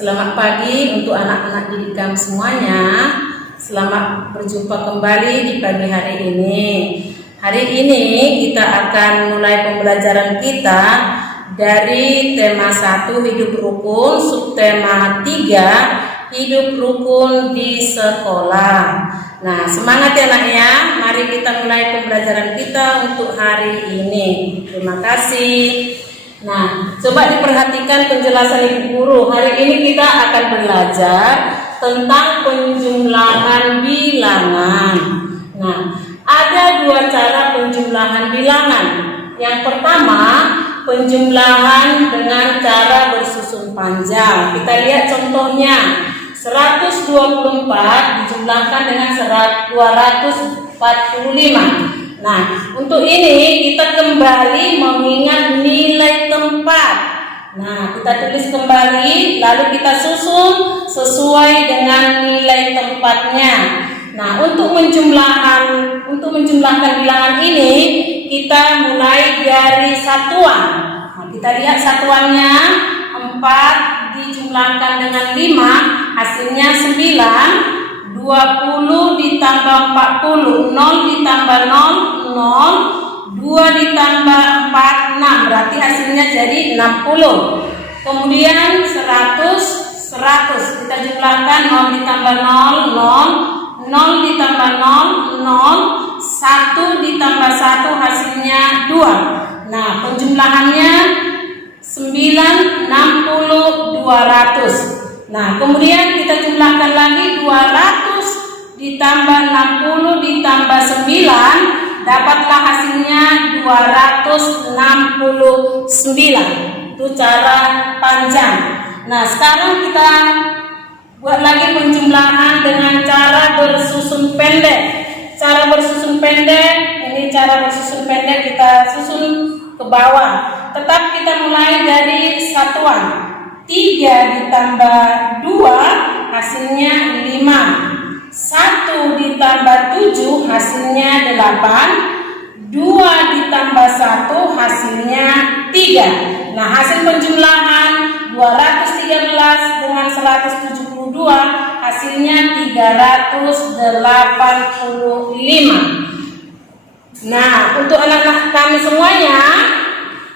Selamat pagi untuk anak-anak didik kami semuanya. Selamat berjumpa kembali di pagi hari ini. Hari ini kita akan mulai pembelajaran kita dari tema 1 hidup rukun, subtema 3 hidup rukun di sekolah. Nah, semangat ya nak ya. Mari kita mulai pembelajaran kita untuk hari ini. Terima kasih. Nah, coba diperhatikan penjelasan Ibu Guru. Hari ini kita akan belajar tentang penjumlahan bilangan. Nah, ada dua cara penjumlahan bilangan. Yang pertama, penjumlahan dengan cara bersusun panjang. Kita lihat contohnya. 124 dijumlahkan dengan 245. Nah, untuk ini kita kembali mengingat nilai tempat. Nah, kita tulis kembali, lalu kita susun sesuai dengan nilai tempatnya. Nah, untuk menjumlahkan bilangan ini, kita mulai dari satuan. Nah, kita lihat satuannya 4 dijumlahkan dengan 5, hasilnya 9. 20 ditambah 40, 0 ditambah 0, 0, 2 ditambah 4, 6, berarti hasilnya jadi 60. Kemudian 100, kita jumlahkan 0 ditambah 0, 0, 0 ditambah 0, 0, 1 ditambah 1 hasilnya 2. Nah, penjumlahannya 9, 60, 200. Nah, kemudian kita jumlahkan lagi 200 ditambah 60 ditambah 9, dapatlah hasilnya 269. Itu cara panjang. Nah, sekarang kita buat lagi penjumlahan dengan cara bersusun pendek. Cara bersusun pendek, ini cara bersusun pendek kita susun ke bawah. Tetap kita mulai dari satuan. 3 ditambah 2 hasilnya 5. 1 ditambah 7 hasilnya 8. 2 ditambah 1 hasilnya 3. Nah, hasil penjumlahan 213 dengan 172 hasilnya 385. Nah, untuk anak-anak kami semuanya,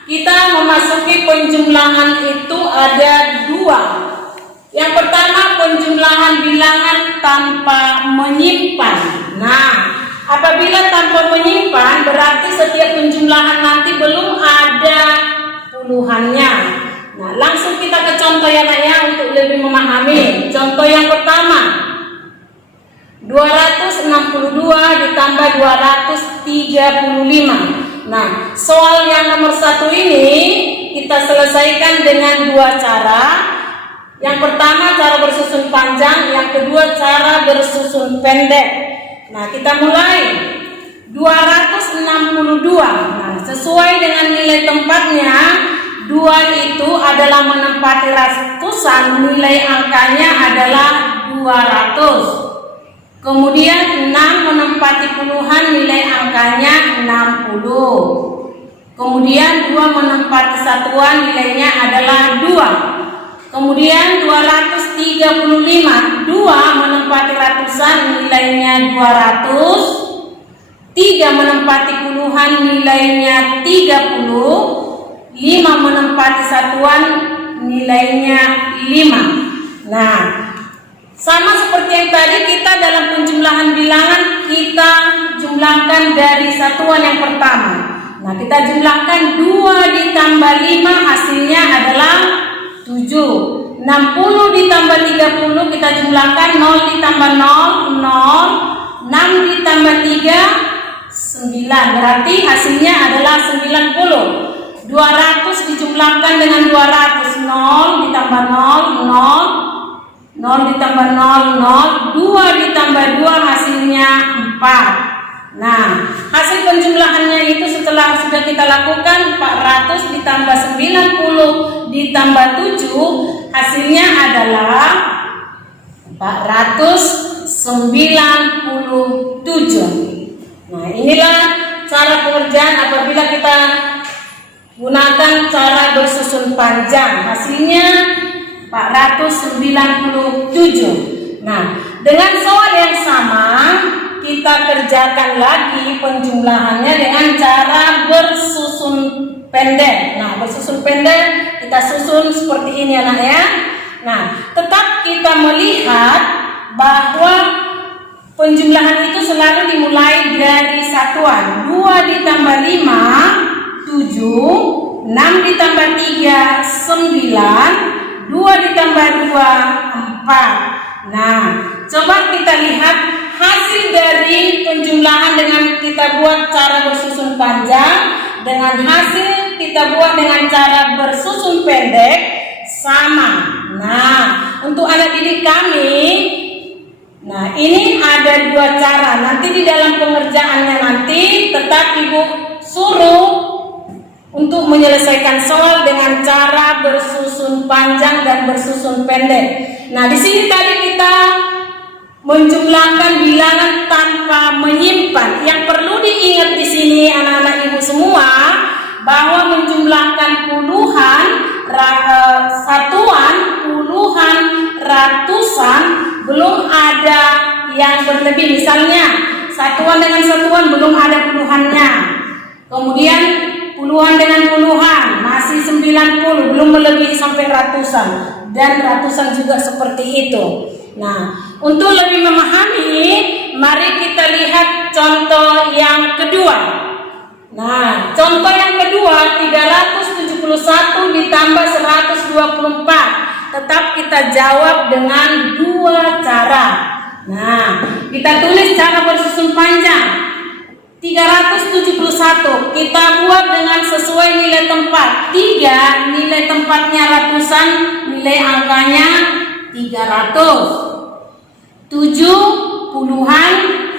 kita memasuki penjumlahan itu ada 2. Yang pertama, penjumlahan bilangan tanpa menyimpan. Nah, apabila tanpa menyimpan, berarti setiap penjumlahan nanti belum ada puluhannya. Nah, langsung kita ke contoh ya nak ya, untuk lebih memahami. Contoh yang pertama, 262 ditambah 235. Nah, soal yang nomor 1 ini kita selesaikan dengan 2 cara. Yang pertama cara bersusun panjang, yang kedua cara bersusun pendek. Nah, kita mulai 262. Nah, sesuai dengan nilai tempatnya, 2 itu adalah menempati ratusan, nilai angkanya adalah 200. Kemudian 6 menempati puluhan, nilai angkanya 60. Kemudian 2 menempati satuan, nilainya adalah 2. Kemudian 235, 2 menempati ratusan, nilainya 200. 3 menempati puluhan, nilainya 30. 5 menempati satuan, nilainya 5. Nah, sama seperti yang tadi, kita dalam penjumlahan bilangan kita jumlahkan dari satuan yang pertama. Nah, kita jumlahkan 2 ditambah 5 hasilnya adalah 7. 60 ditambah 30 kita jumlahkan 0 ditambah 0, 0. 6 ditambah 3, 9. Berarti hasilnya adalah 90. 200 dijumlahkan dengan 200. 0 ditambah 0, 0. 0 ditambah 0, 0, 2 ditambah 2 hasilnya 4. Nah, hasil penjumlahannya itu setelah sudah kita lakukan 400 ditambah 90 ditambah 7 hasilnya adalah 497. Nah, inilah cara pengerjaan apabila kita gunakan cara bersusun panjang. Hasilnya 497. Nah, dengan soal yang sama kita kerjakan lagi penjumlahannya dengan cara bersusun pendek. Nah, bersusun pendek kita susun seperti ini anak ya. Nah, tetap kita melihat bahwa penjumlahan itu selalu dimulai dari satuan. 2 ditambah 5, 7. 6 ditambah 3, 9. 2 ditambah 2, 4. Nah, coba kita lihat hasil dari penjumlahan dengan kita buat cara bersusun panjang dengan hasil kita buat dengan cara bersusun pendek sama. Nah, untuk anak didik kami, nah ini ada 2 cara. Nanti di dalam pengerjaannya nanti tetap ibu suruh untuk menyelesaikan soal dengan cara bersusun panjang dan bersusun pendek. Nah, di sini tadi kita menjumlahkan bilangan tanpa menyimpan. Yang perlu diingat di sini anak-anak ibu semua bahwa menjumlahkan puluhan, satuan, puluhan, ratusan belum ada yang berlebih. Misalnya satuan dengan satuan belum ada puluhannya. Kemudian puluhan dengan puluhan masih 90, belum melebihi sampai ratusan, dan ratusan juga seperti itu. Nah, untuk lebih memahami, mari kita lihat contoh yang kedua. Nah, contoh yang kedua 371 ditambah 124. Tetap kita jawab dengan 2 cara. Nah, kita tulis cara bersusun panjang. 371 kita buat dengan sesuai nilai tempat. 3 nilai tempatnya ratusan, nilai angkanya 300. 7 puluhan,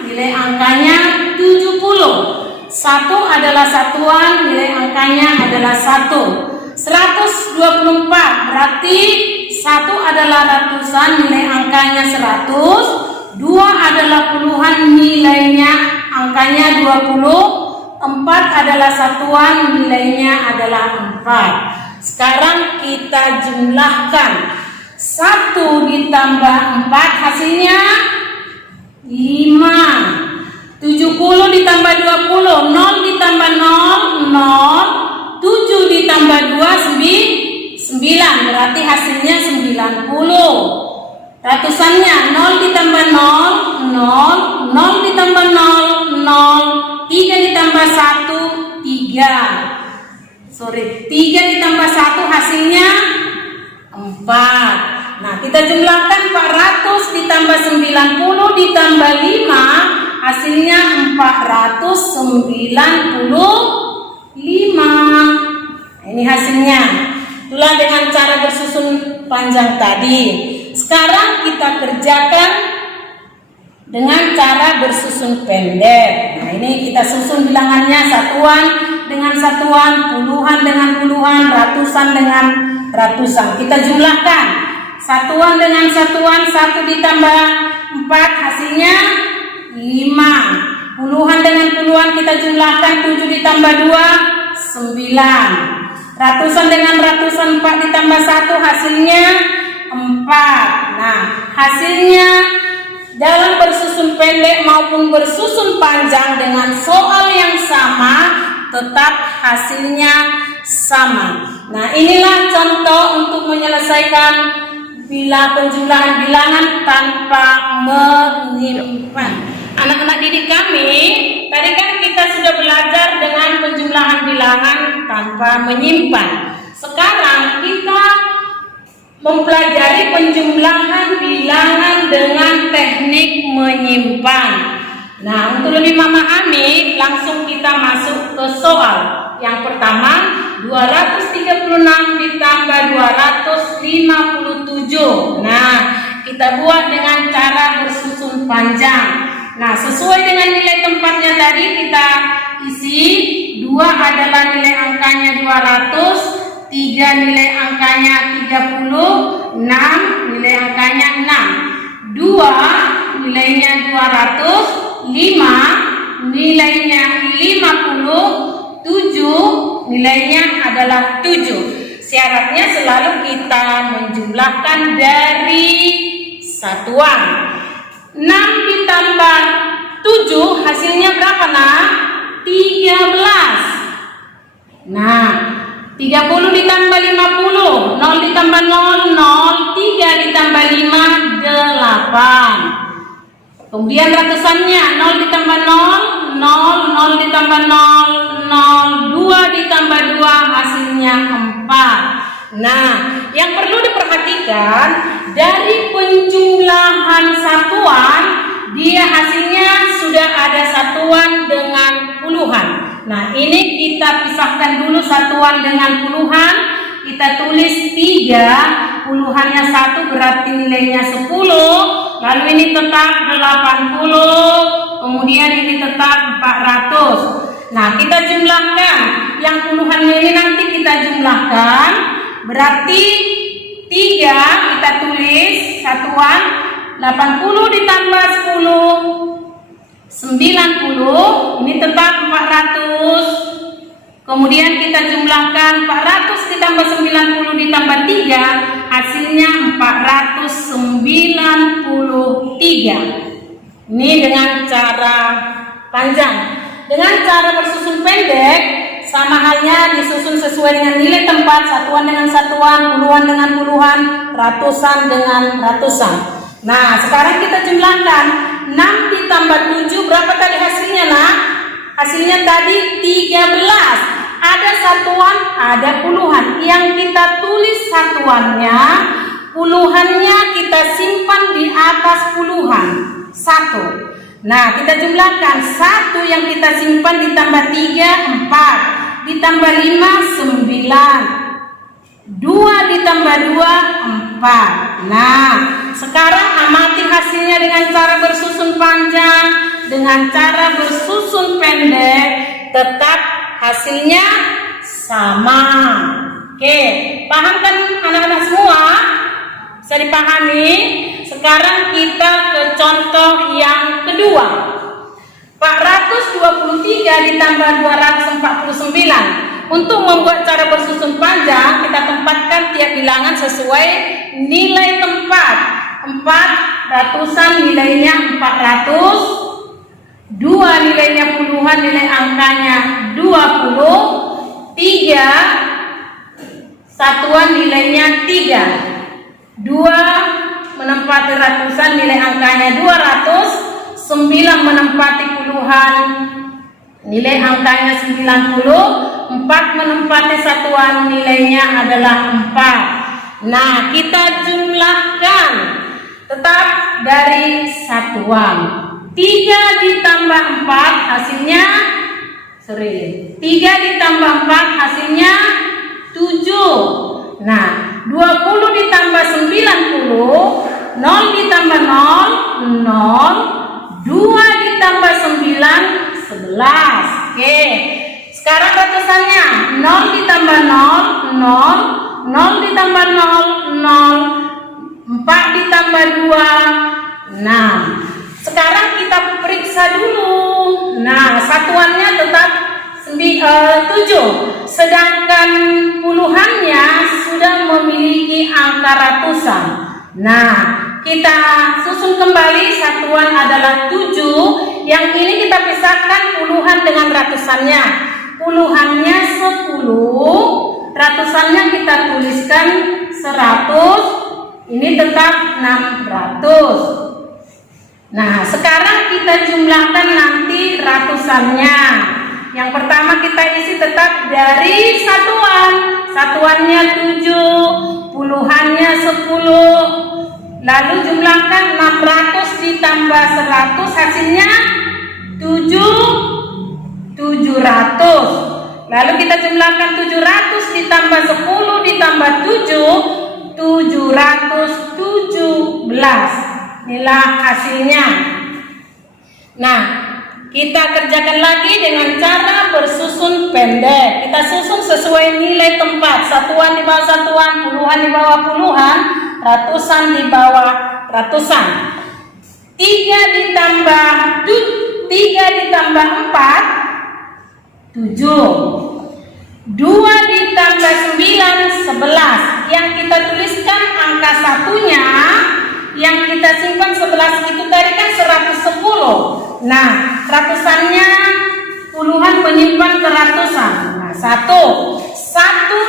nilai angkanya 70. 1 adalah satuan, nilai angkanya adalah 1. 124 berarti 1 adalah ratusan, nilai angkanya 100. 2 adalah puluhan, nilainya angkanya 20. 4 adalah satuan, nilainya adalah 4. Sekarang kita jumlahkan. 1 ditambah 4 hasilnya 5. 70 ditambah 20, 0 ditambah 0, 0. 7 ditambah 2, 9, berarti hasilnya 90. Ratusannya 0 ditambah 0, 0. 0 ditambah 0, 0. 3 ditambah 1, 3. 3 ditambah 1 hasilnya 4. Nah, kita jumlahkan 400 ditambah 90 ditambah 5 hasilnya 495. Nah, ini hasilnya. Itulah dengan cara bersusun panjang tadi. Sekarang kita kerjakan dengan cara bersusun pendek. Nah, ini kita susun bilangannya satuan dengan satuan, puluhan dengan puluhan, ratusan dengan ratusan. Kita jumlahkan. Satuan dengan satuan, 1 ditambah 4 hasilnya 5. Puluhan dengan puluhan kita jumlahkan, 7 ditambah 2, 9. Ratusan dengan ratusan, 4 ditambah 1 hasilnya 4. Nah, hasilnya dalam bersusun pendek maupun bersusun panjang dengan soal yang sama, tetap hasilnya sama. Nah, inilah contoh untuk menyelesaikan penjumlahan bilangan tanpa menyimpan. Anak-anak didik kami, tadi kan kita sudah belajar dengan penjumlahan bilangan tanpa menyimpan. Sekarang kita mempelajari penjumlahan bilangan dengan teknik menyimpan. Nah, untuk lebih memahami, langsung kita masuk ke soal. Yang pertama, 236 ditambah 257. Nah, kita buat dengan cara bersusun panjang. Nah, sesuai dengan nilai tempatnya tadi kita isi. 2 adalah nilai angkanya 200, 3 nilai angkanya 30, 6 nilai angkanya 6. 2 nilainya 200, 5 nilainya 50, 7 nilainya adalah 7. Syaratnya selalu kita menjumlahkan dari satuan. 6 ditambah 7 hasilnya berapa nak? 13. Nah, 30 ditambah 50, 0 ditambah 0, 0, 3 ditambah 5, 8. Kemudian ratusannya, 0 ditambah 0, 0, 0 ditambah 0, 0, 2 ditambah 2 hasilnya 4. Nah, yang perlu diperhatikan dari penjumlahan satuan, dia hasilnya sudah ada satuan dengan puluhan. Nah, ini kita pisahkan dulu satuan dengan puluhan. Kita tulis 3, puluhannya 1 berarti nilainya 10. Lalu ini tetap 80, kemudian ini tetap 400. Nah, kita jumlahkan. Yang puluhannya ini nanti kita jumlahkan. Berarti 3 kita tulis satuan 80 ditambah 10 90, ini tetap 400. Kemudian kita jumlahkan 400 ditambah 90 ditambah 3 hasilnya 493. Ini dengan cara panjang. Dengan cara bersusun pendek sama halnya disusun sesuai dengan nilai tempat, satuan dengan satuan, puluhan dengan puluhan, ratusan dengan ratusan. Nah, sekarang kita jumlahkan 6 ditambah 7 berapa tadi hasilnya nak? Hasilnya tadi 13. Ada satuan, ada puluhan. Yang kita tulis satuannya, puluhannya kita simpan di atas puluhan. 1. Nah, kita jumlahkan 1 yang kita simpan ditambah 3, 4. Ditambah 5, 9. 2 ditambah 2, 4. Nah, sekarang amati hasilnya dengan cara bersusun panjang, dengan cara bersusun pendek, tetap hasilnya sama. Oke, paham kan anak-anak semua? Bisa dipahami? Sekarang kita ke contoh yang kedua. 423 ditambah 249. Untuk membuat cara bersusun panjang, kita tempatkan tiap bilangan sesuai nilai tempat. 4 ratusan nilainya 400, 2 nilainya puluhan, nilai angkanya 20, 3 satuan nilainya 3, 2 menempati ratusan nilai angkanya 200, 9 menempati puluhan nilai angkanya 90, 4 menempati satuan nilainya adalah 4. Nah, kita jumlahkan tetap dari satuan. 3 ditambah 4 hasilnya 3 ditambah 4 hasilnya 7. Nah, 20 ditambah 90, 0 ditambah 0, 0, 2 ditambah 9, 11. Oke, sekarang ratusannya 0 ditambah 0, 0, 0 ditambah 0, 0, 4 ditambah 2, 6. Sekarang kita periksa dulu. Nah, satuannya tetap 7, sedangkan puluhannya sudah memiliki angka ratusan. Nah, kita susun kembali, satuan adalah 7. Yang ini kita pisahkan puluhan dengan ratusannya. Puluhannya 10, ratusannya kita tuliskan 100. Ini tetap 600. Nah, sekarang kita jumlahkan nanti ratusannya. Yang pertama kita isi tetap dari satuan. Satuannya 7, puluhannya 10. Lalu jumlahkan 600 ditambah 100 hasilnya 700. Lalu kita jumlahkan 700 ditambah 10 ditambah 7, 717. Inilah hasilnya. Nah, kita kerjakan lagi dengan cara bersusun pendek. Kita susun sesuai nilai tempat. Satuan di bawah satuan, puluhan di bawah puluhan, ratusan di bawah ratusan. 3 ditambah 4, 7. 2 ditambah 9, 11. Yang kita tuliskan angka satunya, yang kita simpan 11 itu tadi kan 110. Nah, ratusannya puluhan menyimpan ke ratusan. Nah, 1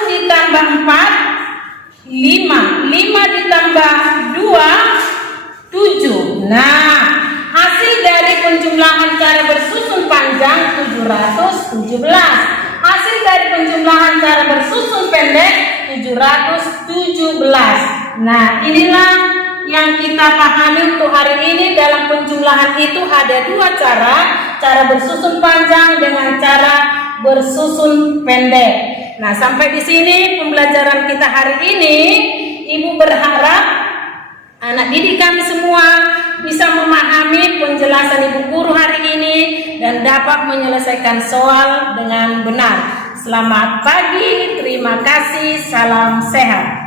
ditambah 4, 5. 5 ditambah 2, 7. Nah, hasil dari penjumlahan cara bersusun panjang 717. Hasil dari penjumlahan cara bersusun pendek 717. Nah, inilah yang kita pahami untuk hari ini. Dalam penjumlahan itu ada 2 cara, cara bersusun panjang dengan cara bersusun pendek. Nah, sampai di sini pembelajaran kita hari ini. Ibu berharap anak didik kami semua bisa memahami penjelasan ibu guru hari ini dan dapat menyelesaikan soal dengan benar. Selamat pagi, terima kasih, salam sehat.